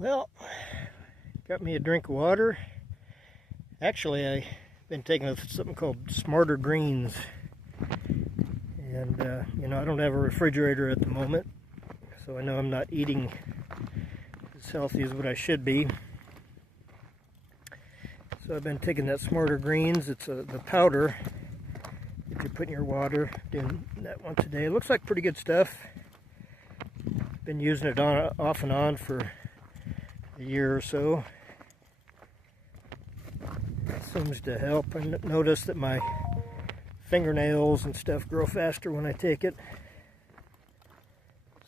Well, got me a drink of water. Actually, I've been taking something called Smarter Greens. And, I don't have a refrigerator at the moment, so I know I'm not eating as healthy as what I should be. So I've been taking that Smarter Greens. It's the powder that you put in your water. Doing that once a day. It looks like pretty good stuff. Been using it off and on for a year or so. It seems to help. I notice that my fingernails and stuff grow faster when I take it.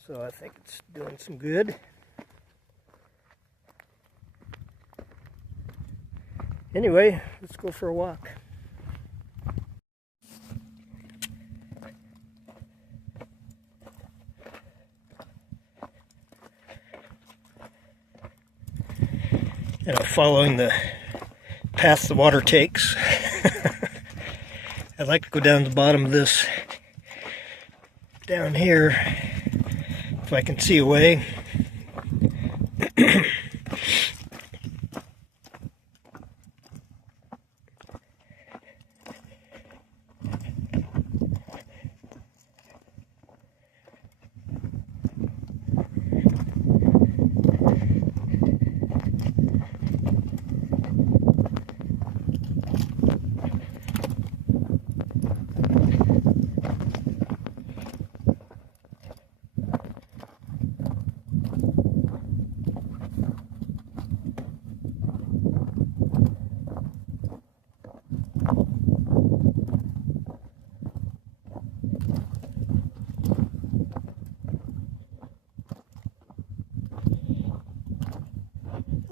So I think it's doing some good. Anyway, let's go for a walk. And I'm following the path the water takes. I like to go down to the bottom of this down here if I can see a way.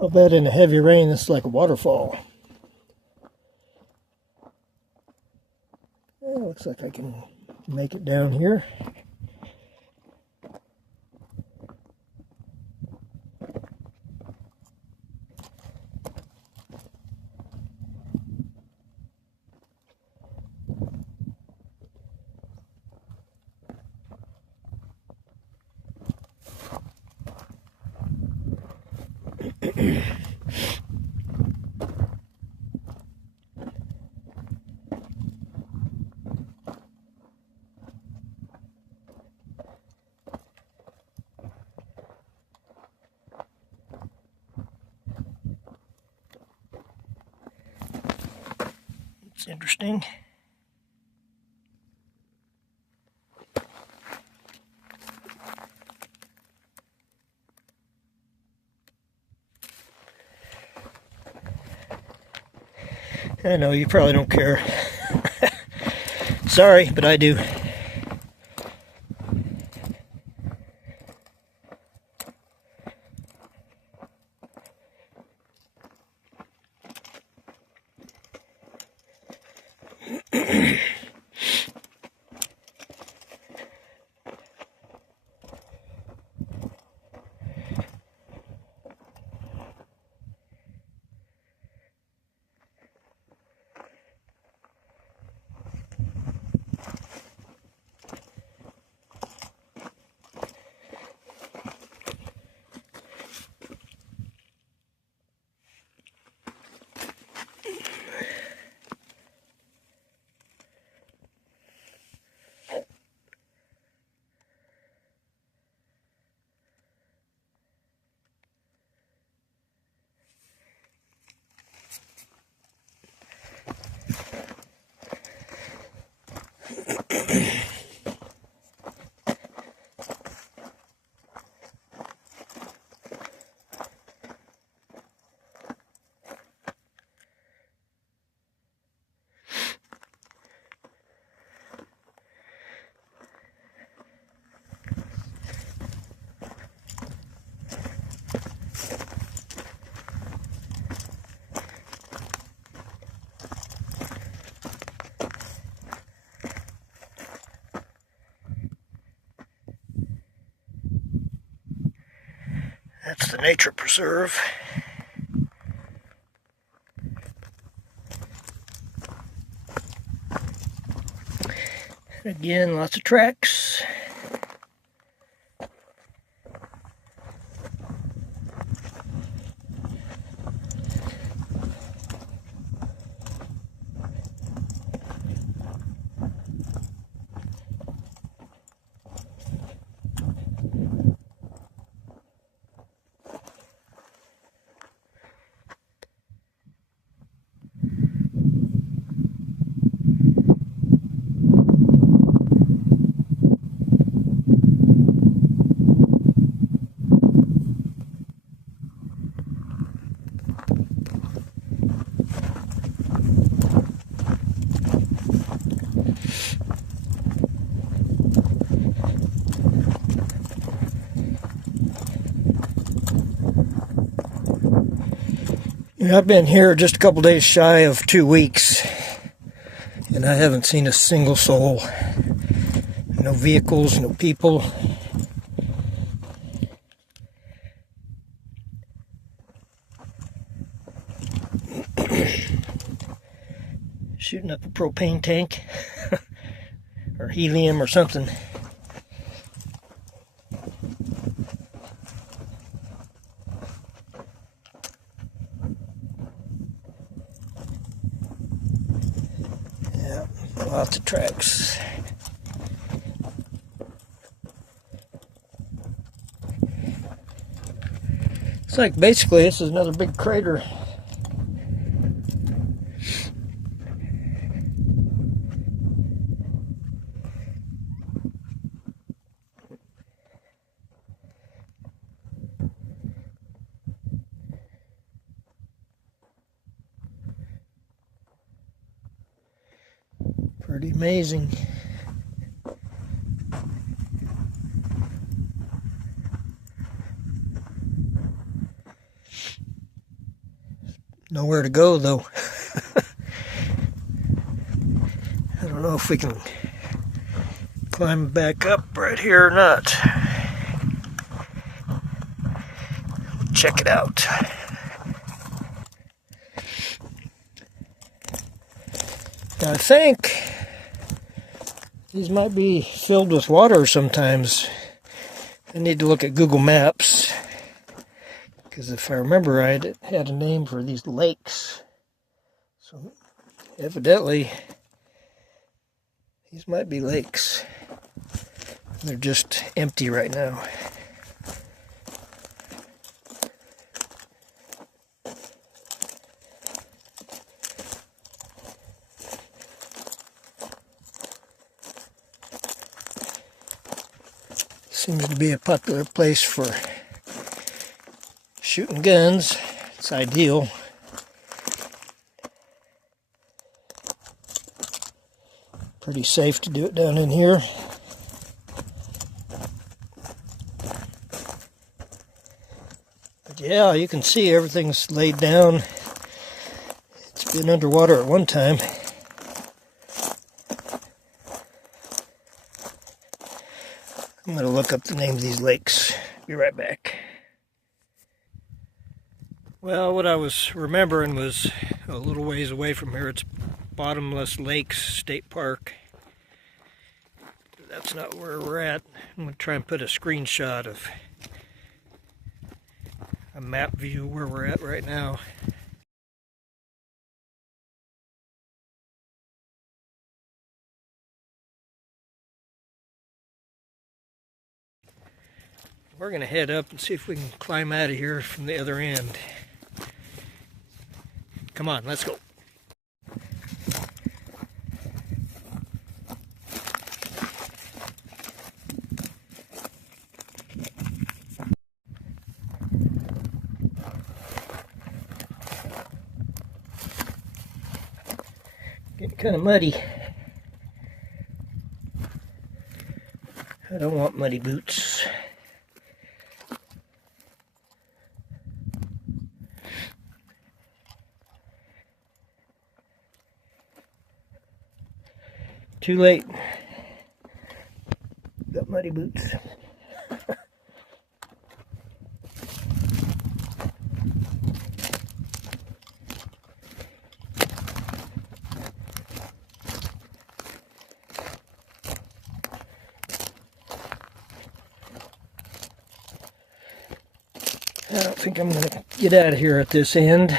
I'll bet in a heavy rain this is like a waterfall. Well, looks like I can make it down here. It's interesting. I know you probably don't care. Sorry, but I do. That's the nature preserve. Again, lots of tracks. Yeah, I've been here just a couple days shy of 2 weeks, and I haven't seen a single soul. No vehicles, no people. Shooting up a propane tank or helium or something. Yeah, lots of tracks. It's like basically this is another big crater. Pretty amazing. Nowhere to go though. I don't know if we can climb back up right here or not. Check it out. I think these might be filled with water sometimes. I need to look at Google Maps, because if I remember right, it had a name for these lakes. So evidently, these might be lakes. They're just empty right now. Seems to be a popular place for shooting guns. It's ideal. Pretty safe to do it down in here. But yeah, you can see everything's laid down. It's been underwater at one time. I'm going to look up the name of these lakes. Be right back. Well, what I was remembering was a little ways away from here. It's Bottomless Lakes State Park. That's not where we're at. I'm going to try and put a screenshot of a map view where we're at right now. We're going to head up and see if we can climb out of here from the other end. Come on, let's go. Getting kind of muddy. I don't want muddy boots. Too late. Got muddy boots. I don't think I'm going to get out of here at this end.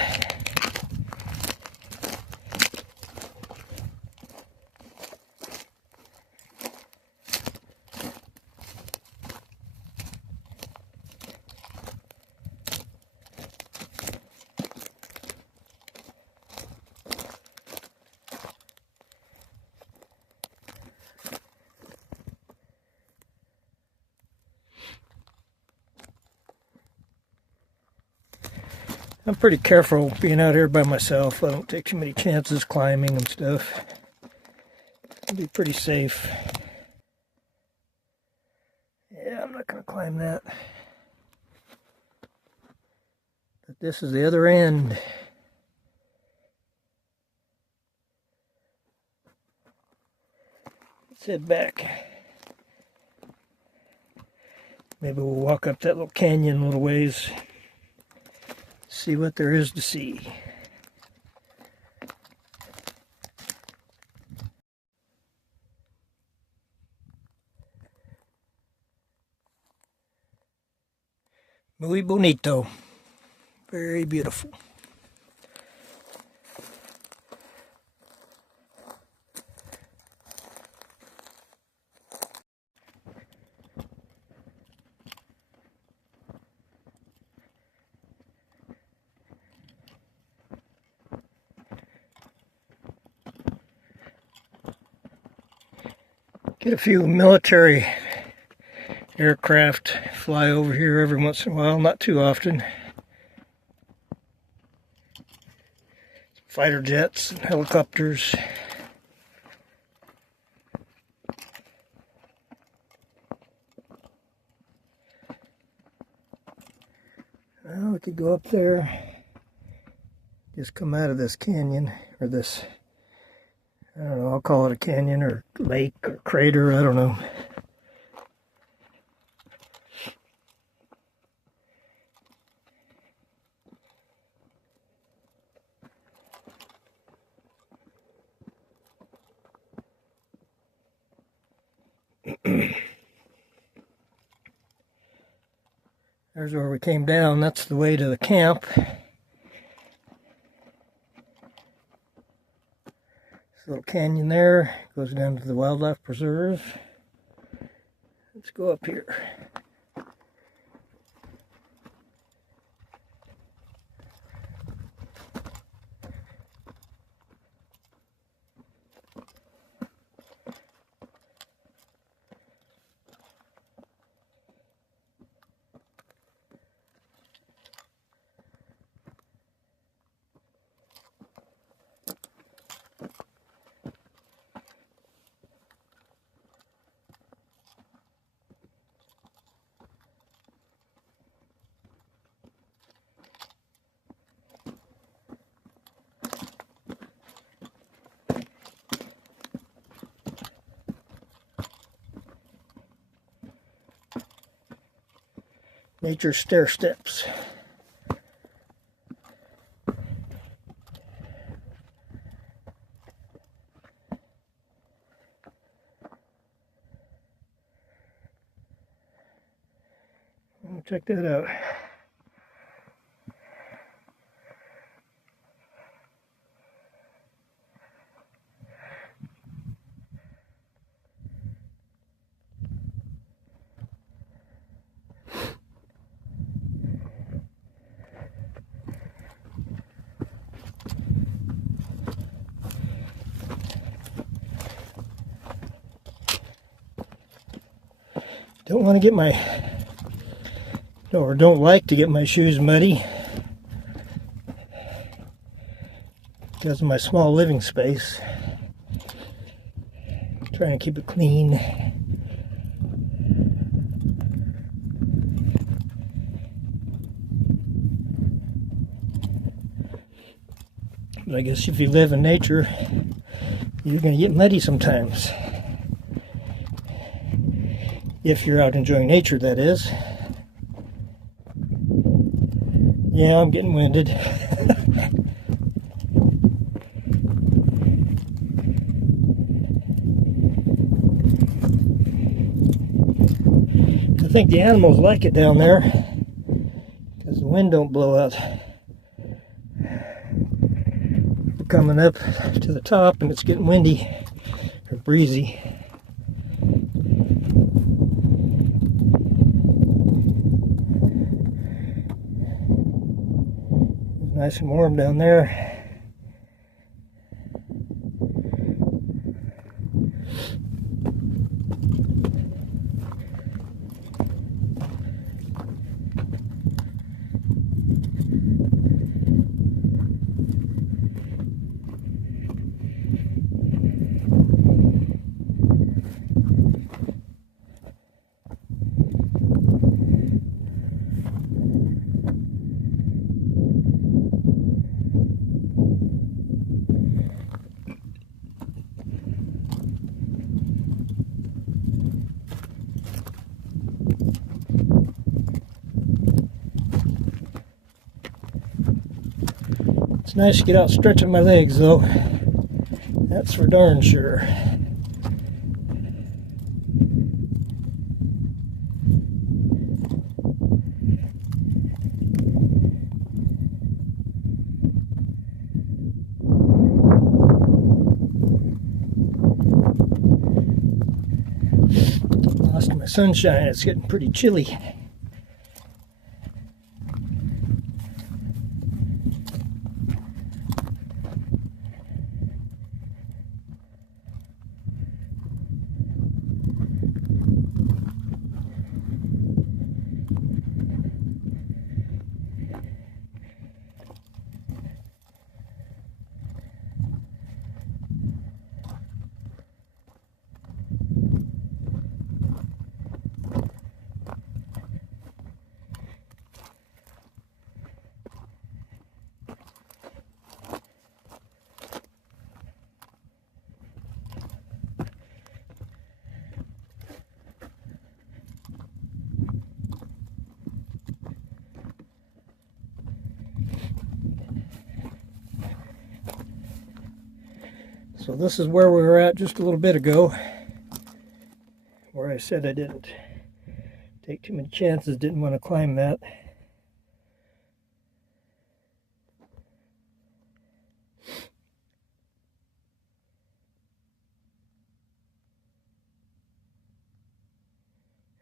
I'm pretty careful being out here by myself. I don't take too many chances climbing and stuff. I'll be pretty safe. Yeah, I'm not going to climb that. But this is the other end. Let's head back. Maybe we'll walk up that little canyon a little ways, see what there is to see. Muy bonito. Very beautiful. Get a few military aircraft fly over here every once in a while, not too often. Fighter jets and helicopters. Well, we could go up there, just come out of this canyon, or this, I don't know, I'll call it a canyon or lake or crater, I don't know. There's where we came down. That's the way to the camp. This little canyon there goes down to the wildlife preserve. Let's go up here. Nature stair steps. Check that out. Don't want to get my, or don't like to get my shoes muddy because of my small living space. Trying to keep it clean. But I guess if you live in nature, you're going to get muddy sometimes. If you're out enjoying nature, that is. Yeah, I'm getting winded. I think the animals like it down there because the wind don't blow out. We're coming up to the top and it's getting windy or breezy. Nice and warm down there. It's nice to get out stretching my legs though. That's for darn sure. Lost my sunshine, it's getting pretty chilly. So this is where we were at just a little bit ago, where I said I didn't take too many chances, didn't want to climb that.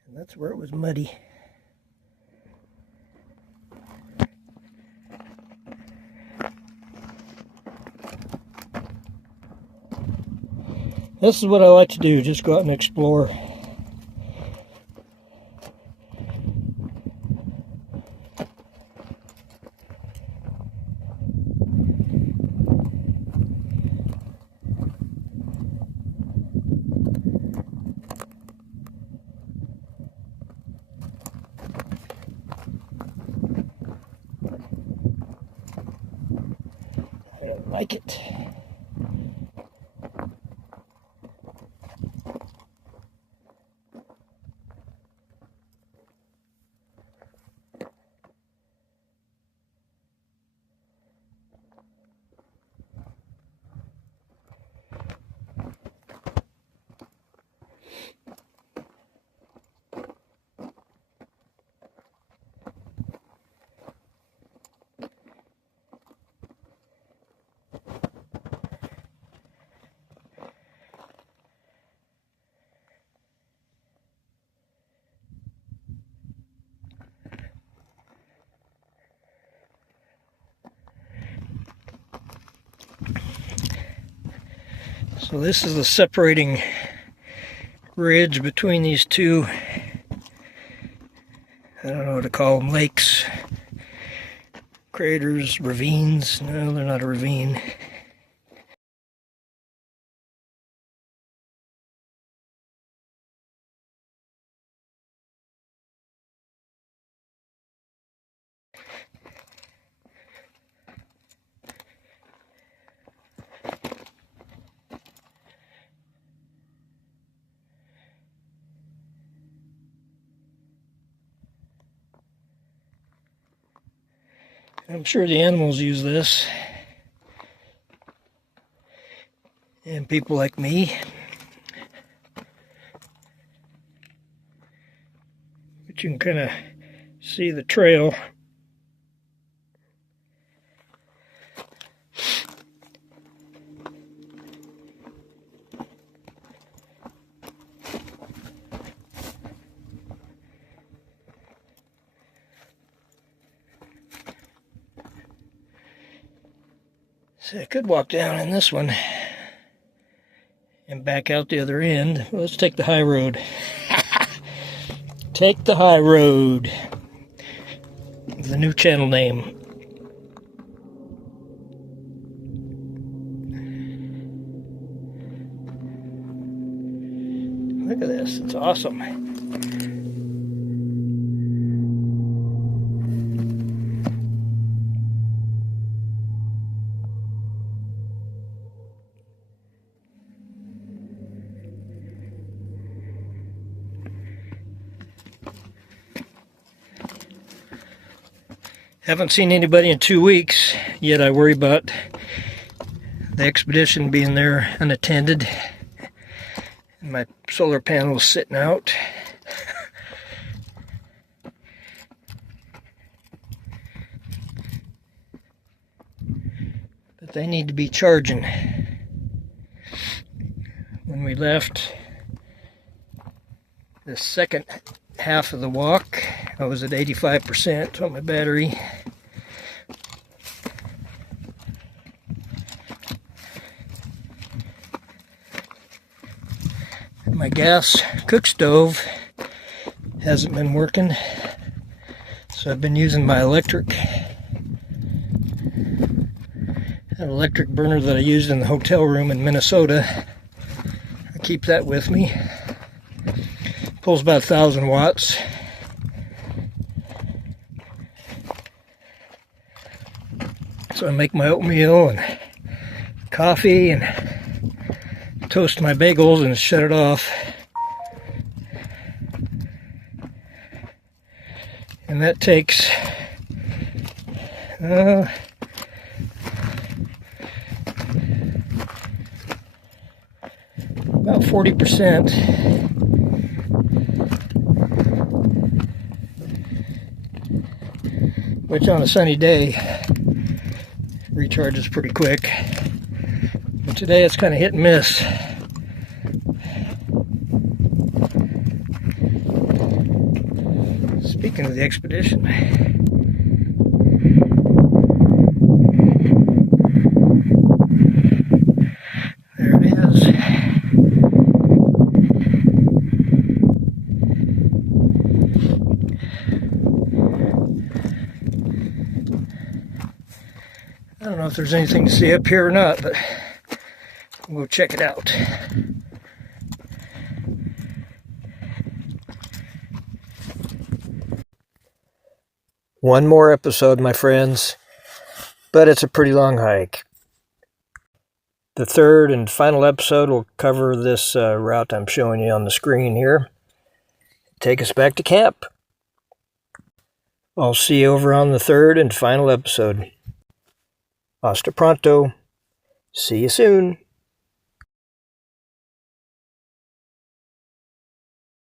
And that's where it was muddy. This is what I like to do, just go out and explore. I don't like it. So this is the separating ridge between these two, I don't know what to call them, lakes, craters, ravines. No, they're not a ravine. I'm sure the animals use this, and people like me. But you can kind of see the trail. So I could walk down in this one and back out the other end. Well, let's take the high road. Take the high road. The new channel name. Look at this, it's awesome. Haven't seen anybody in 2 weeks, yet I worry about the expedition being there unattended. And my solar panels sitting out. But they need to be charging. When we left the second half of the walk, I was at 85% on my battery. My gas cook stove hasn't been working, so I've been using my electric. An electric burner that I used in the hotel room in Minnesota. I keep that with me. Pulls about 1,000 watts. So I make my oatmeal and coffee and toast my bagels and shut it off. And that takes about 40%. Which on a sunny day recharges pretty quick. But today it's kind of hit and miss. Speaking of the expedition, there it is. I don't know if there's anything to see up here or not, but we'll check it out. One more episode, my friends, but it's a pretty long hike. The third and final episode will cover this route I'm showing you on the screen here. Take us back to camp. I'll see you over on the third and final episode. Hasta pronto. See you soon.